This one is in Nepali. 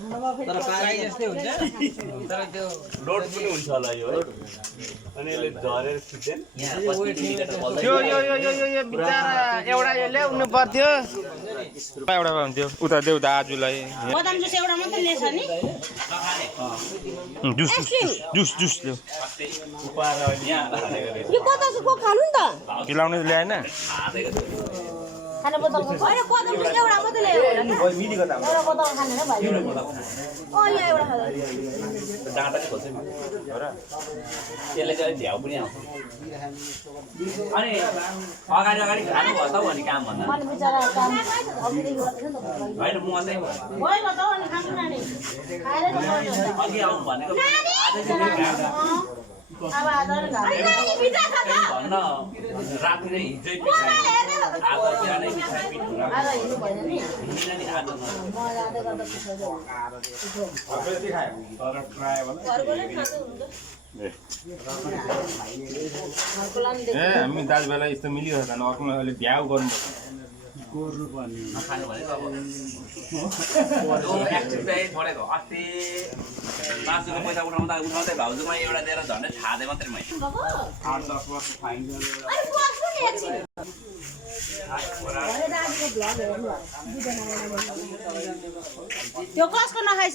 तर पाराई जस्तै हुन्छ तर त्यो लोड पनि हुन्छ होला यो अनि यसले झरेर खिच्दैन यो यो यो यो यो यो बिचारा एउटा यो ल्याउनु पर्थ्यो एउटा हुन्थ्यो उता देऊ दाजुलाई बदाम जुस एउटा मात्रै लिएछ नि जुस जुस जुस ल्याऊ यो बतासको खानु नि त खिलाउने ल्याएन खाना बोतलको हैन बदाम जुस एउटा मात्रै ल्यायो मिलेको त एउटा बोतल खाने र भाइ यहाँ एउटा खानु डाँटा नि खोज्छ नि हो र त्यसले चाहिँ झ्याउ पनि आउँछ अनि अगाडि अगाडि खानु भयो त भने काम भन्दा अनि बिचारा काम अघिदेखि गर्छ नि त होइन म चाहिँ होइन त अनि खानु नानी खाएर अघि आउनु भनेको अब आज नानी बिचा छ त भन्न राति नै हिजै पिछाइ आज बिहानै पिछाइ पिट्नु आज हिजो भएन नि हिजो नि आज म जाँदै गर्दा पिछाइ तर प्राय वाला घरकोले खाँदै हुन्छ घरको लागि ए हामी दाजुभाइलाई यस्तो मिलिरहेको छैन अर्कोमा अहिले भ्याउ गर्नुपर्छ नखानु भनेको अब त्यो एक्सर्साइज छोडेको अस्ति मासुको पैसा उठाउँदै भाउजूमा एउटा दिएर झन्डै छाँदै मात्रै मैले 8-10 वर्ष खाइन्छ अनि बस्नु नि एकछिन भरे दाजुको भ्लग हेर्नु त्यो कसको नखाइ